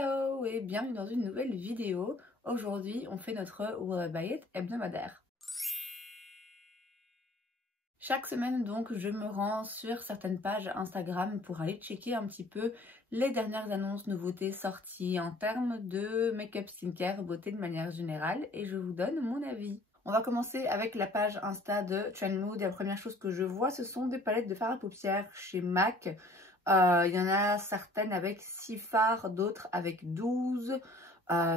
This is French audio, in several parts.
Hello et bienvenue dans une nouvelle vidéo. Aujourd'hui, on fait notre Will I Buy It hebdomadaire. Chaque semaine, donc, je me rends sur certaines pages Instagram pour aller checker un petit peu les dernières annonces, nouveautés, sorties en termes de make-up, skincare, beauté de manière générale et je vous donne mon avis. On va commencer avec la page Insta de Trendmood et la première chose que je vois, ce sont des palettes de fard à paupières chez MAC. Il y en a certaines avec 6 fards, d'autres avec 12,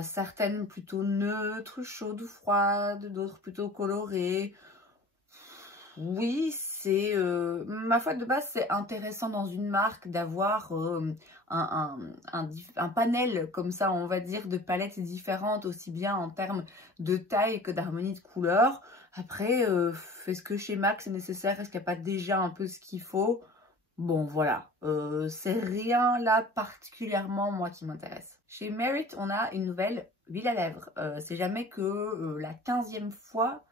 certaines plutôt neutres, chaudes ou froides, d'autres plutôt colorées. Oui, c'est ma foi de base, c'est intéressant dans une marque d'avoir un panel comme ça, on va dire, de palettes différentes, aussi bien en termes de taille que d'harmonie de couleurs. Après, est-ce que chez MAC c'est nécessaire? Est-ce qu'il n'y a pas déjà un peu ce qu'il faut? Bon, voilà, c'est rien là particulièrement moi qui m'intéresse. Chez Merit, on a une nouvelle huile à lèvres. C'est jamais que la 15e fois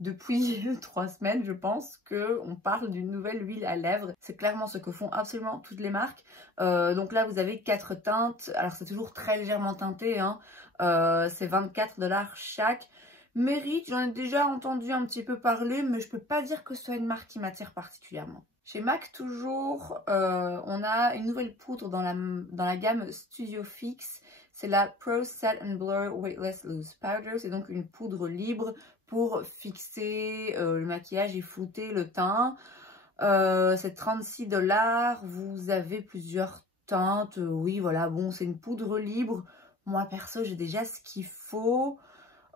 depuis 3 semaines, je pense, qu'on parle d'une nouvelle huile à lèvres. C'est clairement ce que font absolument toutes les marques. Donc là, vous avez 4 teintes. Alors, c'est toujours très légèrement teinté, hein. C'est 24 $ chaque. Merit, j'en ai déjà entendu un petit peu parler, mais je peux pas dire que ce soit une marque qui m'attire particulièrement. Chez MAC, toujours, on a une nouvelle poudre dans la gamme Studio Fix. C'est la Pro Set and Blur Weightless Loose Powder. C'est donc une poudre libre pour fixer le maquillage et flouter le teint. C'est 36 $. Vous avez plusieurs teintes. Oui, voilà, bon, c'est une poudre libre. Moi, perso, j'ai déjà ce qu'il faut.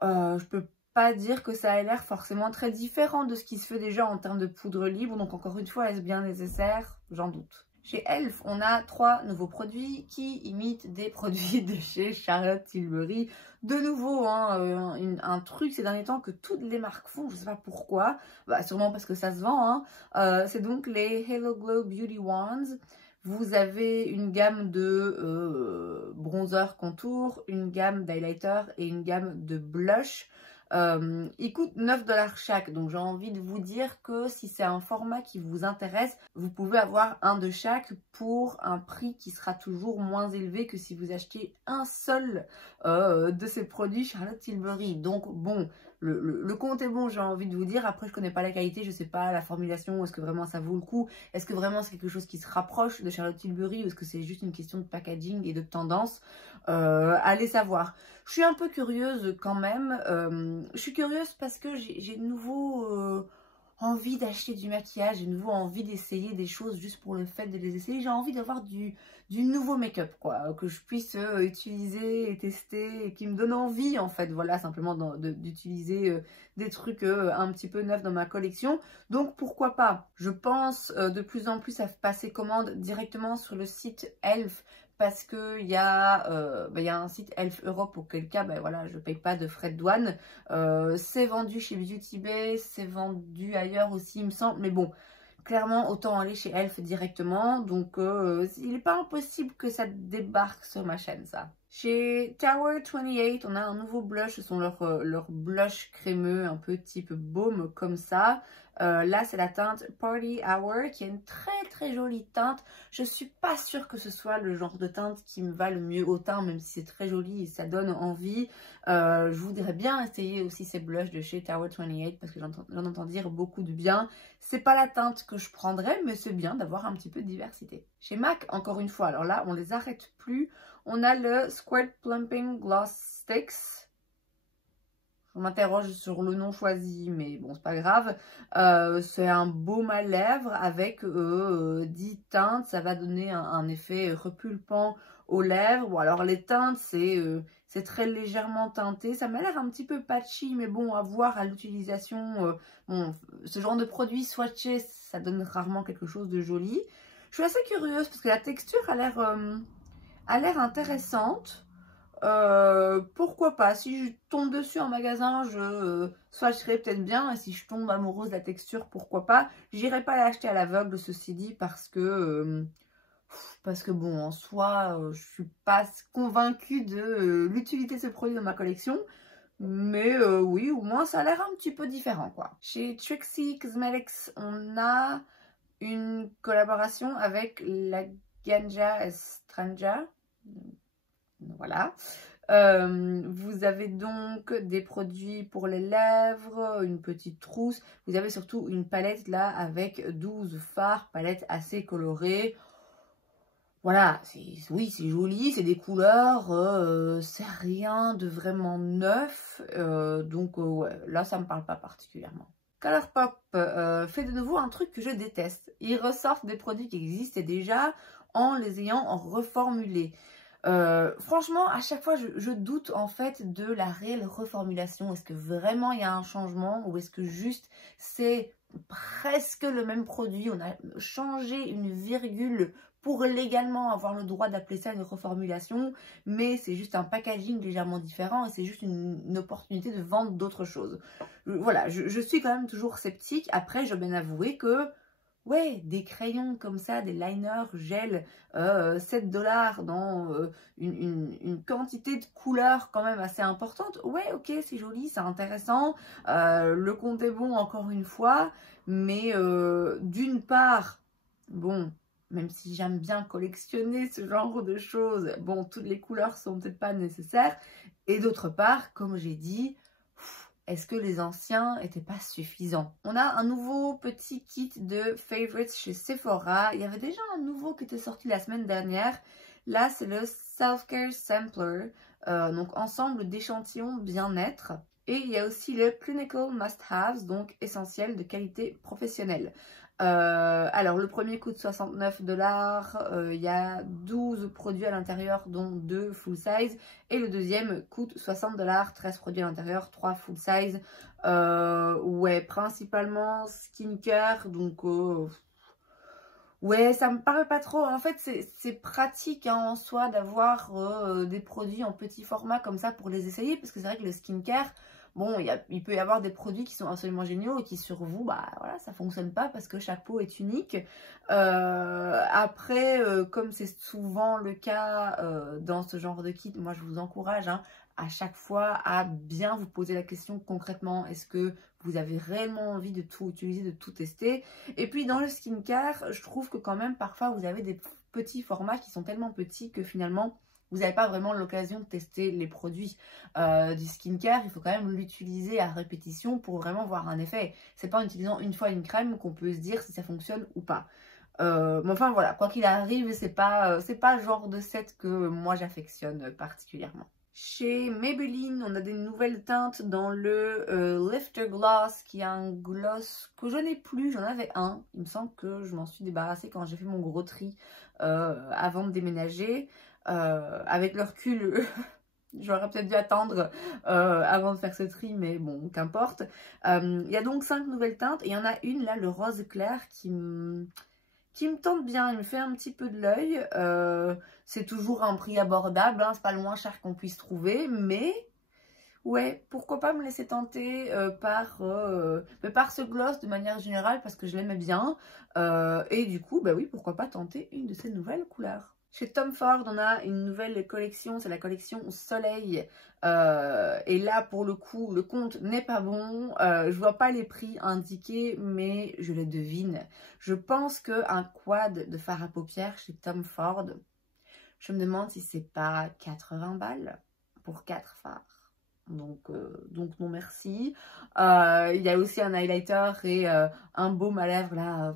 Je peux pas dire que ça a l'air forcément très différent de ce qui se fait déjà en termes de poudre libre. Donc encore une fois, est-ce bien nécessaire? J'en doute. Chez Elf, on a 3 nouveaux produits qui imitent des produits de chez Charlotte Tilbury. De nouveau, hein, un truc ces derniers temps que toutes les marques font, je sais pas pourquoi. Bah, sûrement parce que ça se vend. Hein. C'est donc les Halo Glow Beauty Wands. Vous avez une gamme de bronzer contour, une gamme d'highlighter et une gamme de blush. Ils coûtent 9 $ chaque, donc j'ai envie de vous dire que si c'est un format qui vous intéresse, vous pouvez avoir un de chaque pour un prix qui sera toujours moins élevé que si vous achetiez un seul de ces produits Charlotte Tilbury. Donc bon, le compte est bon, j'ai envie de vous dire. Après, je connais pas la qualité, je sais pas la formulation, est-ce que vraiment ça vaut le coup? Est-ce que vraiment c'est quelque chose qui se rapproche de Charlotte Tilbury ou est-ce que c'est juste une question de packaging et de tendance? Allez savoir. Je suis un peu curieuse quand même. Je suis curieuse parce que j'ai de nouveau envie d'acheter du maquillage, j'ai de nouveau envie d'essayer des choses juste pour le fait de les essayer. J'ai envie d'avoir du nouveau make-up, quoi, que je puisse utiliser et tester et qui me donne envie, en fait, voilà, simplement d'utiliser des trucs un petit peu neufs dans ma collection. Donc, pourquoi pas? Je pense de plus en plus à passer commande directement sur le site Elf parce qu'il y a un site Elf Europe, auquel cas, ben voilà, je ne paye pas de frais de douane. C'est vendu chez Beauty Bay, c'est vendu ailleurs aussi, il me semble. Mais bon, clairement, autant aller chez Elf directement. Donc, il n'est pas impossible que ça débarque sur ma chaîne, ça. Chez Tower 28, on a un nouveau blush. Ce sont leurs blushs crémeux, un peu type baume, comme ça. Là, c'est la teinte Party Hour, qui est une très jolie teinte. Je suis pas sûre que ce soit le genre de teinte qui me va le mieux au teint, même si c'est très joli et ça donne envie. Je voudrais bien essayer aussi ces blushs de chez Tower 28 parce que j'en entends dire beaucoup de bien. C'est pas la teinte que je prendrais, mais c'est bien d'avoir un petit peu de diversité. Chez MAC, encore une fois, alors là, on les arrête plus. On a le Squirt Plumping Gloss Sticks. Je m'interroge sur le nom choisi, mais bon, c'est pas grave. C'est un baume à lèvres avec 10 teintes. Ça va donner un effet repulpant aux lèvres. Bon, alors les teintes, c'est très légèrement teinté. Ça m'a l'air un petit peu patchy, mais bon, à voir à l'utilisation. Bon, ce genre de produit swatché, ça donne rarement quelque chose de joli. Je suis assez curieuse parce que la texture a l'air intéressante. Pourquoi pas, si je tombe dessus en magasin, je swatcherai peut-être bien, et si je tombe amoureuse de la texture, pourquoi pas. J'irai pas l'acheter à l'aveugle, ceci dit, parce que bon, en soi, je suis pas convaincue de l'utilité de ce produit dans ma collection. Mais oui, au moins ça a l'air un petit peu différent, quoi. Chez Trixie Cosmetics, on a une collaboration avec la Ganja Estranja. voilà. Vous avez donc des produits pour les lèvres, une petite trousse. Vous avez surtout une palette là avec 12 fards, palette assez colorée. Voilà, oui, c'est joli, c'est des couleurs, c'est rien de vraiment neuf. Donc ouais, là, ça me parle pas particulièrement. Colourpop fait de nouveau un truc que je déteste. Ils ressortent des produits qui existaient déjà en les ayant reformulés. Franchement, à chaque fois, je doute en fait de la réelle reformulation. Est-ce que vraiment il y a un changement ou est-ce que juste c'est presque le même produit? On a changé une virgule pour légalement avoir le droit d'appeler ça une reformulation, mais c'est juste un packaging légèrement différent et c'est juste une opportunité de vendre d'autres choses. Voilà, je suis quand même toujours sceptique. Après, je dois bien avouer que ouais, des crayons comme ça, des liners gel, 7 $ dans une quantité de couleurs quand même assez importante. Ouais, ok, c'est joli, c'est intéressant. Le compte est bon encore une fois. Mais d'une part, bon, même si j'aime bien collectionner ce genre de choses, bon, toutes les couleurs sont peut-être pas nécessaires. Et d'autre part, comme j'ai dit, est-ce que les anciens n'étaient pas suffisants? On a un nouveau petit kit de favorites chez Sephora. Il y avait déjà un nouveau qui était sorti la semaine dernière. Là, c'est le Self Care Sampler. Donc, ensemble d'échantillons bien-être. Et il y a aussi le Clinical Must-Haves, donc essentiel de qualité professionnelle. Alors, le premier coûte 69 $. Il y a 12 produits à l'intérieur, dont 2 full size. Et le deuxième coûte 60 $, 13 produits à l'intérieur, 3 full size. Ouais, principalement skincare. Donc, ouais, ça me parle pas trop. En fait, c'est pratique hein, en soi d'avoir des produits en petit format comme ça pour les essayer. Parce que c'est vrai que le skincare, bon, il peut y avoir des produits qui sont absolument géniaux et qui sur vous, bah voilà, ça fonctionne pas parce que chaque peau est unique. Après, comme c'est souvent le cas dans ce genre de kit, moi je vous encourage hein, à chaque fois à bien vous poser la question concrètement. Est-ce que vous avez réellement envie de tout utiliser, de tout tester? Et puis dans le skincare, je trouve que quand même parfois vous avez des petits formats qui sont tellement petits que finalement vous n'avez pas vraiment l'occasion de tester les produits du skincare. Il faut quand même l'utiliser à répétition pour vraiment voir un effet. C'est pas en utilisant une fois une crème qu'on peut se dire si ça fonctionne ou pas. Mais enfin voilà, quoi qu'il arrive, c'est pas le genre de set que moi j'affectionne particulièrement. Chez Maybelline, on a des nouvelles teintes dans le Lifter Gloss, qui est un gloss que je n'ai plus. J'en avais un. Il me semble que je m'en suis débarrassée quand j'ai fait mon gros tri avant de déménager. Avec le recul, j'aurais peut-être dû attendre avant de faire ce tri, mais bon, qu'importe. Il y a donc 5 nouvelles teintes et il y en a une, là, le rose clair, qui me tente bien, il me fait un petit peu de l'œil. C'est toujours un prix abordable, hein, c'est pas le moins cher qu'on puisse trouver, mais ouais, pourquoi pas me laisser tenter par ce gloss de manière générale parce que je l'aimais bien. Et du coup, bah oui, pourquoi pas tenter une de ces nouvelles couleurs. Chez Tom Ford, on a une nouvelle collection, c'est la collection Soleil. Et là, pour le coup, le compte n'est pas bon. Je vois pas les prix indiqués, mais je le devine. Je pense qu'un quad de fard à paupières chez Tom Ford, je me demande si c'est pas 80 balles pour 4 fards. Donc non merci. Il y a aussi un highlighter et un baume à lèvres là.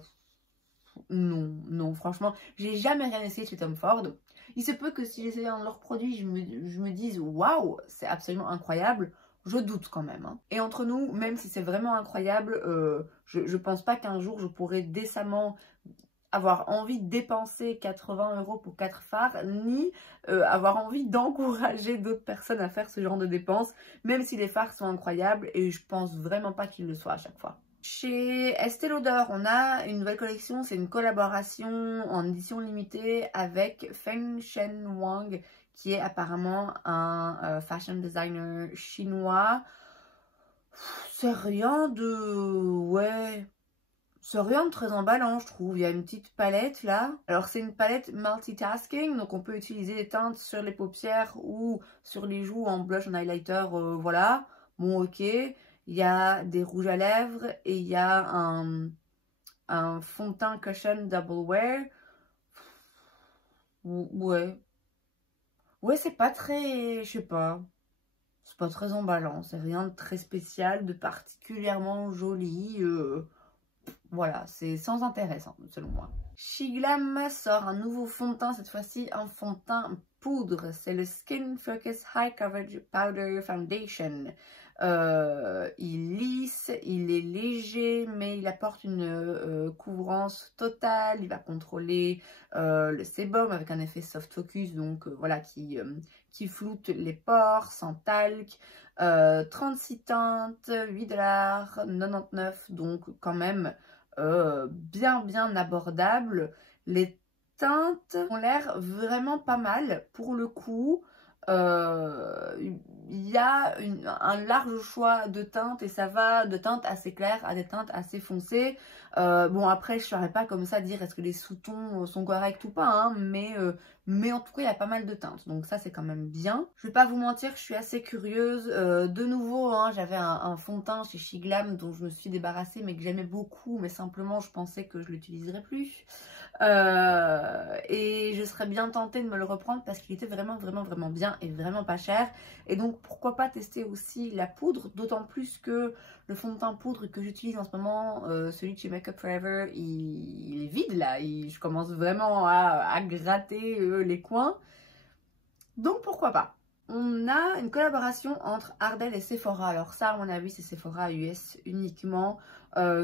Non, franchement, j'ai jamais rien essayé chez Tom Ford. Il se peut que si j'essayais un de leurs produits, je me dise waouh, c'est absolument incroyable. Je doute quand même. Hein. Et entre nous, même si c'est vraiment incroyable, je pense pas qu'un jour je pourrais décemment avoir envie de dépenser 80 € pour 4 fards, ni avoir envie d'encourager d'autres personnes à faire ce genre de dépenses, même si les fards sont incroyables et je pense vraiment pas qu'ils le soient à chaque fois. Chez Estée Lauder, on a une nouvelle collection, c'est une collaboration en édition limitée avec Feng Shen Wang, qui est apparemment un fashion designer chinois. C'est rien de... ouais... C'est rien de très emballant, je trouve. Il y a une petite palette là. Alors c'est une palette multitasking, donc on peut utiliser les teintes sur les paupières ou sur les joues en blush, en highlighter, voilà. Bon, ok. Il y a des rouges à lèvres et il y a un fond de teint cushion double wear. Ouais. Ouais, c'est pas très, je sais pas, c'est pas très emballant, c'est rien de très spécial, de particulièrement joli. Voilà, c'est sans intérêt, selon moi. Shiglam sort un nouveau fond de teint, cette fois-ci un fond de teint poudre. C'est le Skin Focus High Coverage Powder Foundation. Il lisse, il est léger, mais il apporte une couvrance totale. Il va contrôler le sébum avec un effet soft focus, donc voilà, qui floute les pores, sans talc. 36 teintes, 8,99 $, donc quand même bien abordable. Les teintes ont l'air vraiment pas mal pour le coup. Il y a un large choix de teintes et ça va de teintes assez claires à des teintes assez foncées. Bon, après, je ne saurais pas comme ça dire est-ce que les sous-tons sont corrects ou pas, hein, mais en tout cas, il y a pas mal de teintes. Donc ça, c'est quand même bien. Je vais pas vous mentir, je suis assez curieuse. De nouveau, hein, j'avais un fond de teint chez Shiglam dont je me suis débarrassée, mais que j'aimais beaucoup. Mais simplement, je pensais que je l'utiliserais plus. Et je serais bien tentée de me le reprendre parce qu'il était vraiment bien et vraiment pas cher. Et donc pourquoi pas tester aussi la poudre, d'autant plus que le fond de teint poudre que j'utilise en ce moment, celui de chez Makeup Forever, il est vide là, je commence vraiment à gratter les coins, donc pourquoi pas. On a une collaboration entre Ardell et Sephora. Alors ça, à mon avis, c'est Sephora US uniquement,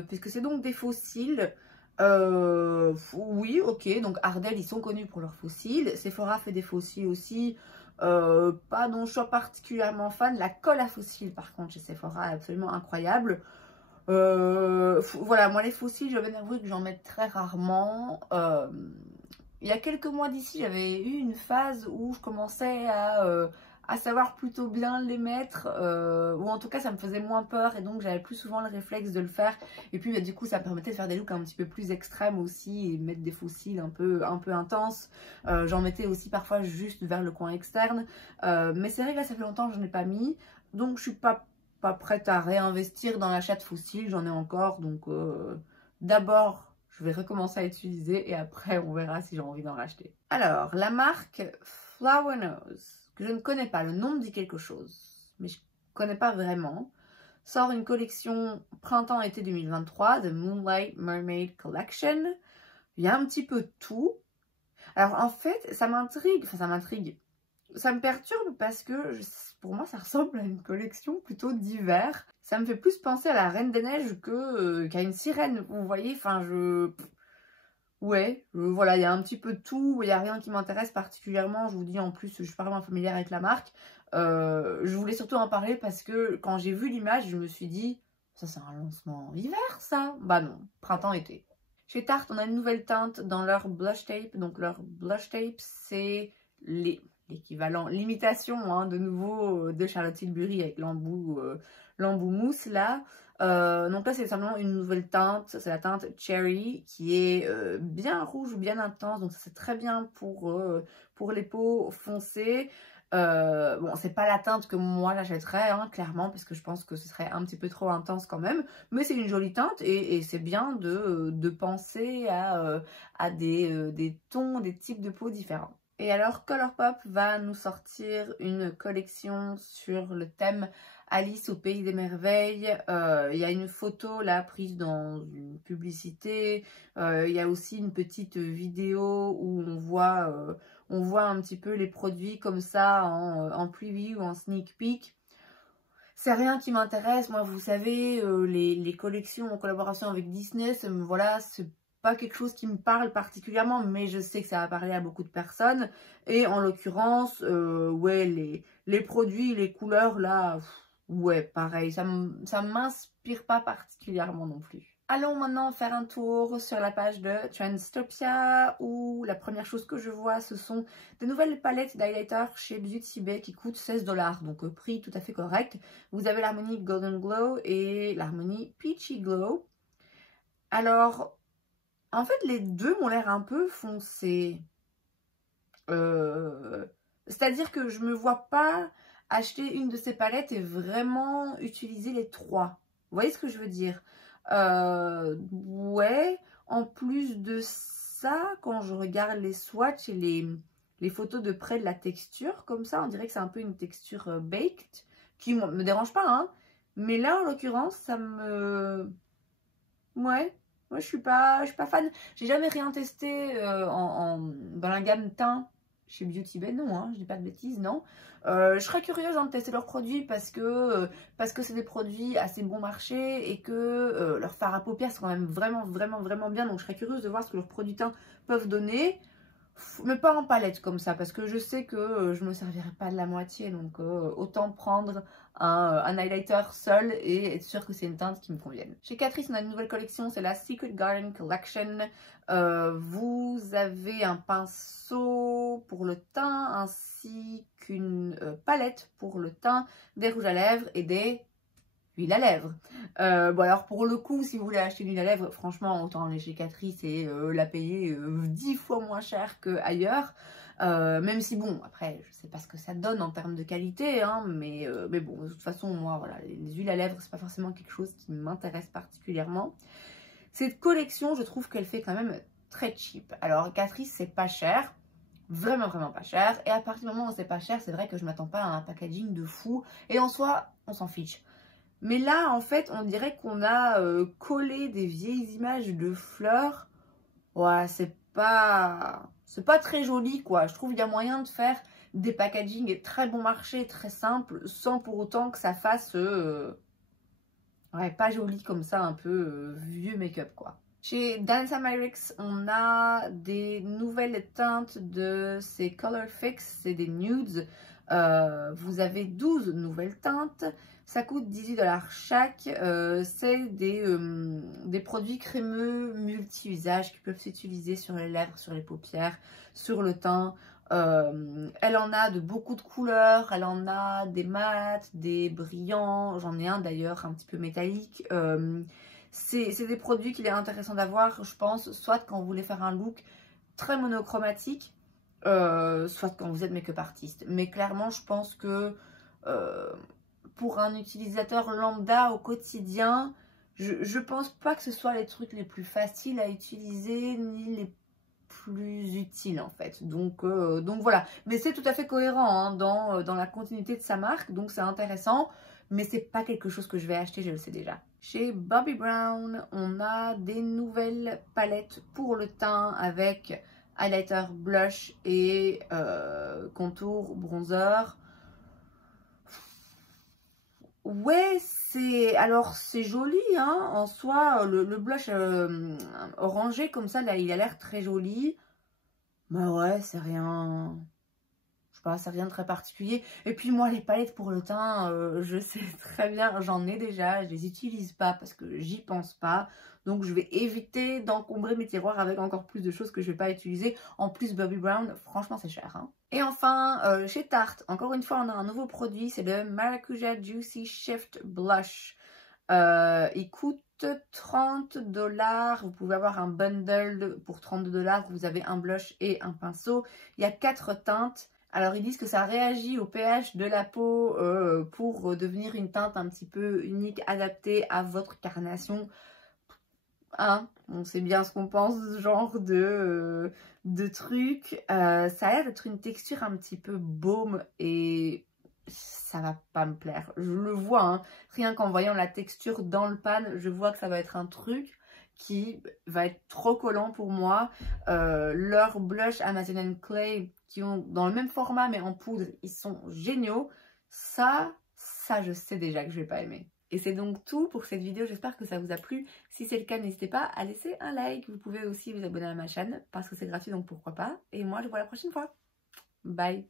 puisque c'est donc des faux cils. Oui, ok, donc Ardell, ils sont connus pour leurs faux cils. Sephora fait des faux cils aussi, pas dont je sois particulièrement fan. La colle à faux cils, par contre, chez Sephora, est absolument incroyable. Voilà, moi, les faux cils, je vais bien avouer que j'en mets très rarement. Il y a quelques mois d'ici, j'avais eu une phase où je commençais à savoir plutôt bien les mettre, ou en tout cas ça me faisait moins peur et donc j'avais plus souvent le réflexe de le faire. Et puis bah, du coup ça me permettait de faire des looks un petit peu plus extrêmes aussi et mettre des faux cils un peu intenses. J'en mettais aussi parfois juste vers le coin externe, mais c'est vrai que là ça fait longtemps que je n'en ai pas mis, donc je suis pas prête à réinvestir dans l'achat de faux cils, j'en ai encore, donc d'abord je vais recommencer à utiliser et après on verra si j'ai envie d'en racheter. Alors, la marque Flower Nose, que je ne connais pas, le nom me dit quelque chose, mais je ne connais pas vraiment, sort une collection printemps-été 2023, The Moonlight Mermaid Collection. Il y a un petit peu de tout. Alors en fait, ça m'intrigue, ça me perturbe parce que pour moi ça ressemble à une collection plutôt d'hiver. Ça me fait plus penser à la Reine des Neiges qu'à une sirène, vous voyez, enfin voilà, il y a un petit peu de tout, il n'y a rien qui m'intéresse particulièrement, je vous dis en plus, je suis pas vraiment familière avec la marque. Je voulais surtout en parler parce que quand j'ai vu l'image, je me suis dit, ça c'est un lancement hiver ça? Bah non, printemps-été. Chez Tarte, on a une nouvelle teinte dans leur blush tape, donc leur blush tape c'est l'équivalent, l'imitation hein, de nouveau de Charlotte Tilbury avec l'embout mousse là. Donc là c'est simplement une nouvelle teinte, c'est la teinte Cherry qui est bien rouge, bien intense, donc ça c'est très bien pour les peaux foncées. Bon, c'est pas la teinte que moi j'achèterais, hein, clairement, parce que je pense que ce serait un petit peu trop intense quand même. Mais c'est une jolie teinte et c'est bien de penser à des tons, des types de peau différents. Et alors Colourpop va nous sortir une collection sur le thème Alice au pays des merveilles. Il y a une photo là prise dans une publicité. Il y a aussi une petite vidéo où on voit un petit peu les produits comme ça en preview, en sneak peek. C'est rien qui m'intéresse. Moi, vous savez, les collections en collaboration avec Disney, voilà, c'est pas quelque chose qui me parle particulièrement, mais je sais que ça va parler à beaucoup de personnes. Et en l'occurrence, ouais, les produits, les couleurs, là, ouais, pareil, ça m'inspire pas particulièrement non plus. Allons maintenant faire un tour sur la page de Trendstopia où la première chose que je vois ce sont des nouvelles palettes d'highlighter chez Beauty Bay qui coûtent 16 $, donc prix tout à fait correct. Vous avez l'harmonie Golden Glow et l'harmonie Peachy Glow. Alors, en fait les deux m'ont l'air un peu foncés. C'est-à-dire que je me vois pas acheter une de ces palettes et vraiment utiliser les trois. Vous voyez ce que je veux dire? Ouais, en plus de ça, quand je regarde les swatchs et les photos de près de la texture, comme ça, on dirait que c'est un peu une texture baked, qui me dérange pas, hein. Mais là, en l'occurrence, ça me... Ouais, moi je suis pas fan. J'ai jamais rien testé dans la gamme teint chez Beauty Bay, non, hein, je dis pas de bêtises, non. Je serais curieuse de tester leurs produits parce que c'est des produits assez bon marché et que leurs fards à paupières sont quand même vraiment bien. Donc je serais curieuse de voir ce que leurs produits teints peuvent donner. Mais pas en palette comme ça, parce que je sais que je me servirai pas de la moitié, donc autant prendre un highlighter seul et être sûr que c'est une teinte qui me convienne. Chez Catrice, on a une nouvelle collection, c'est la Secret Garden Collection. Vous avez un pinceau pour le teint, ainsi qu'une palette pour le teint, des rouges à lèvres et des huile à lèvres. Bon alors pour le coup, si vous voulez acheter une huile à lèvres, franchement autant aller chez Catrice et la payer 10 fois moins cher qu'ailleurs. Même si bon, après je sais pas ce que ça donne en termes de qualité, hein, mais bon, de toute façon moi voilà, les huiles à lèvres c'est pas forcément quelque chose qui m'intéresse particulièrement. Cette collection, je trouve qu'elle fait quand même très cheap. Alors Catrice c'est pas cher, vraiment pas cher, et à partir du moment où c'est pas cher, c'est vrai que je m'attends pas à un packaging de fou, et en soi on s'en fiche. Mais là, en fait, on dirait qu'on a collé des vieilles images de fleurs. Ouais, c'est pas très joli, quoi. Je trouve qu'il y a moyen de faire des packagings très bon marché, très simples, sans pour autant que ça fasse ouais, pas joli comme ça, un peu vieux make-up, quoi. Chez Danza Myricks, on a des nouvelles teintes de ces Color Fix, c'est des nudes. Vous avez 12 nouvelles teintes, ça coûte 18$ chaque. C'est des produits crémeux multi-usages qui peuvent s'utiliser sur les lèvres, sur les paupières, sur le teint. Elle en a de beaucoup de couleurs, elle en a des mats, des brillants, j'en ai un d'ailleurs un petit peu métallique. C'est des produits qu'il est intéressant d'avoir, je pense, soit quand vous voulez faire un look très monochromatique, soit quand vous êtes make-up artiste. Mais clairement, je pense que pour un utilisateur lambda au quotidien, je pense pas que ce soit les trucs les plus faciles à utiliser, ni les plus utiles en fait. Donc voilà. Mais c'est tout à fait cohérent hein, dans la continuité de sa marque, donc c'est intéressant. Mais c'est pas quelque chose que je vais acheter, je le sais déjà. Chez Bobbi Brown, on a des nouvelles palettes pour le teint avec highlighter, blush et contour, bronzer. Ouais, c'est joli hein, en soi, le blush orangé comme ça, là, il a l'air très joli. Bah ouais, c'est rien... c'est rien de très particulier. Et puis moi, les palettes pour le teint, je sais très bien, j'en ai déjà, je les utilise pas parce que j'y pense pas. Donc je vais éviter d'encombrer mes tiroirs avec encore plus de choses que je vais pas utiliser. En plus, Bobbi Brown, franchement, c'est cher. Hein. Et enfin, chez Tarte, encore une fois, on a un nouveau produit, c'est le Maracuja Juicy Shift Blush. Il coûte 30$. Vous pouvez avoir un bundle pour 32$. Vous avez un blush et un pinceau. Il y a 4 teintes. Alors ils disent que ça réagit au pH de la peau pour devenir une teinte un petit peu unique, adaptée à votre carnation. Hein, on sait bien ce qu'on pense de ce genre de trucs. Ça a l'air d'être une texture un petit peu baume et ça va pas me plaire. Je le vois, hein. Rien qu'en voyant la texture dans le pan, je vois que ça va être un truc qui va être trop collant pour moi. Leurs blush Amazonian Clay qui ont dans le même format mais en poudre, ils sont géniaux. Ça je sais déjà que je vais pas aimer. Et c'est donc tout pour cette vidéo, j'espère que ça vous a plu. Si c'est le cas, n'hésitez pas à laisser un like. Vous pouvez aussi vous abonner à ma chaîne parce que c'est gratuit, donc pourquoi pas. Et moi, je vous vois la prochaine fois. Bye!